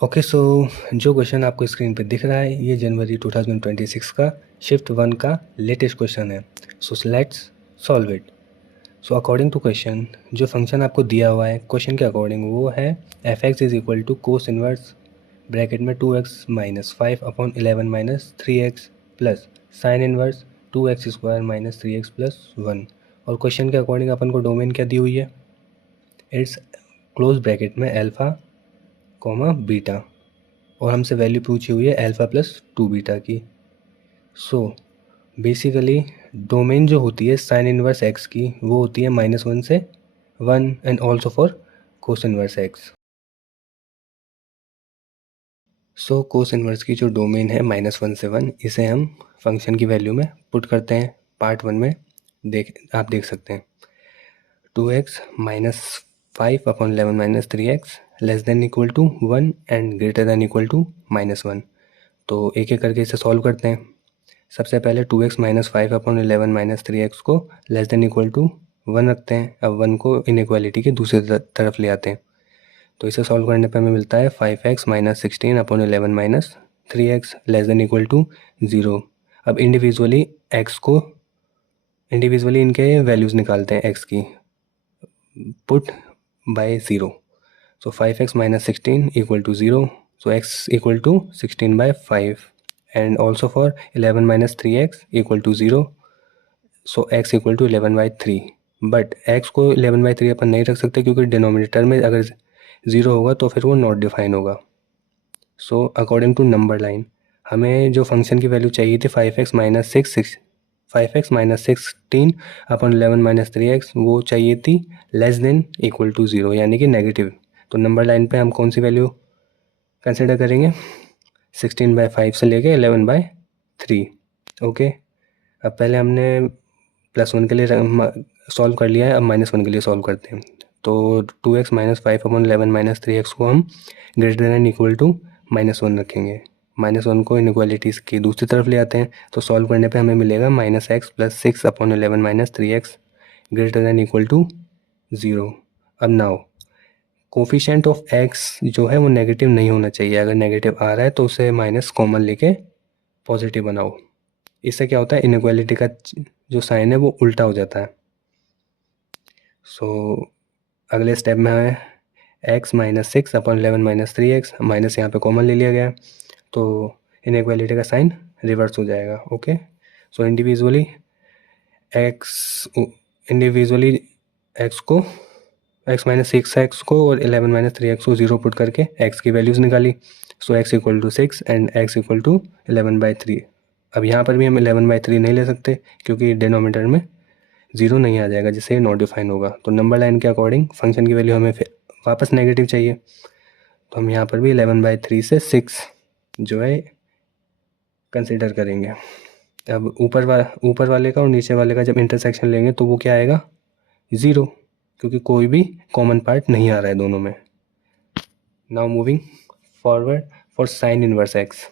Okay so जो question आपको screen पे दिख रहा है ये जनवरी 2026 का शिफ्ट 1 का लेटेस्ट क्वेश्चन है। So let's solve it. So according to question जो फंक्शन आपको दिया हुआ है क्वेश्चन के अकॉर्डिंग वो है F x is equal to cos inverse bracket में 2x minus 5/11 - 3x plus sine inverse 2x² minus 3x plus 1। और क्वेश्चन के अकॉर्डिंग अपन को डोमेन क्या दी हुई है, इट्स क्लोज ब्रैकेट में अल्फ़ा कॉमा बीटा और हमसे वैल्यू पूछी हुई है अल्फ़ा प्लस 2 बीटा की। सो बेसिकली डोमेन जो होती है साइन इनवर्स एक्स की वो होती है -1 से 1 and also for cos inverse x. So cos inverse की जो डोमेन है -1 से 1 इसे हम फंक्शन की वैल्यू में पुट करते हैं। पार्ट 1 में आप देख सकते हैं 2x minus 5/11 - 3x less than equal to 1 and greater than equal to -1। तो एक एक करके इसे सॉल्व करते हैं। सबसे पहले 2x माइनस 5/11 - 3x को लेस देन इक्वल टू 1 रखते हैं। अब 1 को इनइक्वालिटी के दूसरी तरफ ले आते हैं तो इसे सॉल्व करने पे हमें मिलता है 5x minus 16/11 - 3x less than equal to 0। अब इंडिविजुअली इनके वैल्यूज़ निकालते हैं x की, put by 0। So 5x minus 16 equal to 0. So x equal to 16/5 and also for 11 minus 3x equal to 0. So x equal to 11/3 but x को 11/3 अपन नहीं रख सकते क्योंकि डिनोमिनेटर में अगर 0 होगा तो फिर वो नॉट डिफाइन होगा। So according to number line हमें जो फंक्शन की वैल्यू चाहिए थी 5x माइनस 16/11 - 3x वो चाहिए थी लेस देन इक्वल टू 0 यानी कि नेगेटिव। तो नंबर लाइन पे हम कौन सी वैल्यू कंसिडर करेंगे, 16/5 से लेके 11/3। ओके, अब पहले हमने +1 के लिए सॉल्व कर लिया है, अब -1 के लिए सॉल्व करते हैं। तो 2x माइनस 5/11 - 3x को हम ग्रेटर देन इक्वल टू -1 रखेंगे। -1 को इनइक्वालिटीज़ की दूसरी तरफ ले आते हैं तो सॉल्व करने पे हमें मिलेगा -x + 6/11 - 3x greater than equal to 0। अब नाउ कोफिशेंट ऑफ x जो है वो नेगेटिव नहीं होना चाहिए। अगर नेगेटिव आ रहा है तो उसे माइनस कॉमन लेके पॉजिटिव बनाओ। इससे क्या होता है, इनइक्वालिटी का जो साइन है वो उल्टा हो जाता है। सो अगले स्टेप में है x माइनस 6/11 - 3x माइनस यहाँ पे कॉमन ले लिया गया तो इनइक्वालिटी का साइन रिवर्स हो जाएगा। ओके, सो इंडिविजुअली x माइनस 6x को और 11 माइनस 3x को 0 पुट करके x की वैल्यूज़ निकाली। So x equal to 6 and x equal to 11/3। अब यहाँ पर भी हम 11/3 नहीं ले सकते क्योंकि डिनोमिनेटर में 0 नहीं आ जाएगा जिससे नॉट डिफाइन होगा। तो नंबर लाइन के अकॉर्डिंग फंक्शन की वैल्यू हमें फिर वापस नेगेटिव चाहिए तो हम यहाँ पर भी 11/3 से 6 जो है कंसिडर करेंगे। अब ऊपर वाले का और नीचे वाले का जब इंटरसेक्शन लेंगे तो वो क्या आएगा, 0, क्योंकि कोई भी कॉमन पार्ट नहीं आ रहा है दोनों में। Now moving forward for sine inverse x,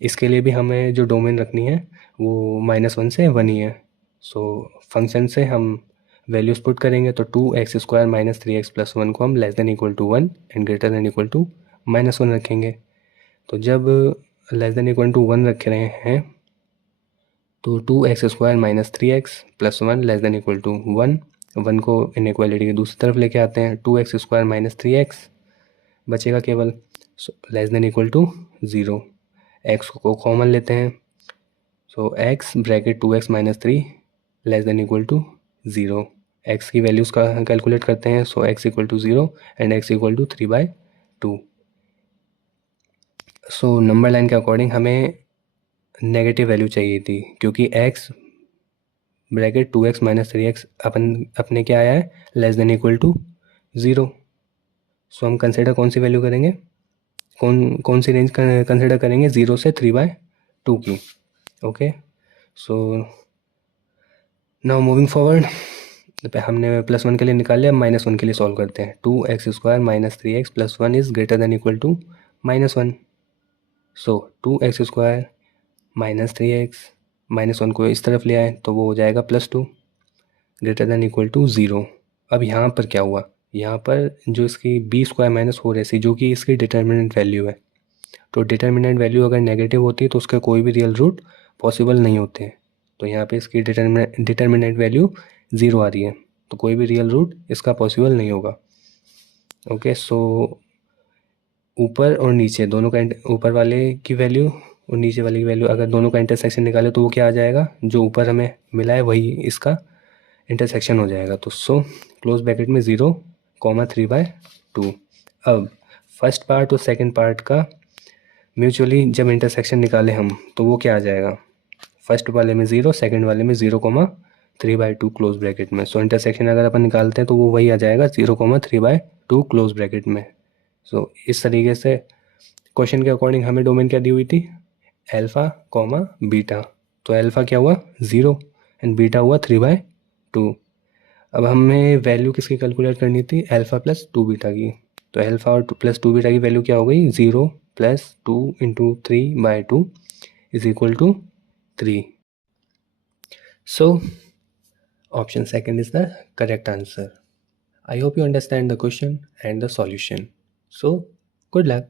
इसके लिए भी हमें जो डोमेन रखनी है वो -1 से 1 ही है। सो फंक्शन से हम वैल्यूज पुट करेंगे तो 2x² माइनस 3x प्लस 1 को हम less than equal to 1 and greater than equal to -1 रखेंगे। तो जब लेस देन इक्वल टू 1 रख रहे हैं तो 2x² minus 3x plus 1 less than equal to 1 को इनइक्वालिटी की दूसरी तरफ लेके आते हैं। 2x² माइनस 3x बचेगा केवल, less than equal to 0। x को कॉमन लेते हैं so x bracket 2x minus 3 less than equal to 0। x की वैल्यूज़ का कैलकुलेट करते हैं so x equal to 0 and x equal to 3/2। So number line के अकॉर्डिंग हमें नेगेटिव वैल्यू चाहिए थी क्योंकि x bracket 2x minus 3x अपने क्या आया है, लेस देन इक्वल टू 0। सो हम कंसिडर कौन सी वैल्यू करेंगे, कौन सी रेंज कंसिडर करेंगे, 0 से 3/2 की। Okay, so now moving forward हमने +1 के लिए निकाल लिया, -1 के लिए सॉल्व करते हैं। 2x² minus 3x plus 1 is greater than equal to -1। So 2x² minus 3x -1 को इस तरफ ले आए तो वो हो जाएगा +2 ग्रेटर देन इक्वल टू 0। अब यहाँ पर क्या हुआ, यहाँ पर जो इसकी बी स्क्वायर माइनस 4ac जो कि इसकी डिटर्मिनेंट वैल्यू है, तो डिटर्मिनेंट वैल्यू अगर नेगेटिव होती है तो उसके कोई भी रियल रूट पॉसिबल नहीं होते हैं। तो यहाँ पे इसकी डिटर्मिनेंट वैल्यू 0 आ रही है, तो कोई भी रियल रूट इसका पॉसिबल नहीं होगा। ओके, सो ऊपर और नीचे दोनों का ऊपर वाले की वैल्यू और नीचे वाले की वैल्यू अगर दोनों का इंटरसेक्शन निकाले तो वो क्या आ जाएगा, जो ऊपर हमें मिला है वही इसका इंटरसेक्शन हो जाएगा। तो सो क्लोज ब्रैकेट में 0,3/2। अब फर्स्ट पार्ट और सेकंड पार्ट का म्यूचुअली जब इंटरसेक्शन निकाले हम तो वो क्या आ जाएगा, फर्स्ट वाले में 0, सेकंड वाले में 0,3/2 क्लोज ब्रैकेट में। सो इंटरसेक्शन अगर अपन निकालते हैं तो वो वही आ जाएगा 0,3/2 क्लोज ब्रैकेट में। सो इस तरीके से क्वेश्चन के अकॉर्डिंग हमें डोमेन क्या दी हुई थी, अल्फ़ा कॉमा बीटा। तो अल्फ़ा क्या हुआ 0 एंड बीटा हुआ 3/2। अब हमें वैल्यू किसकी कैलकुलेट करनी थी, अल्फ़ा प्लस 2 बीटा की। तो अल्फ़ा और प्लस 2 बीटा की वैल्यू क्या हो गई, 0 + 2 × 3/2 = 3। So option second is the correct answer. I hope you understand the question and the solution. So good luck.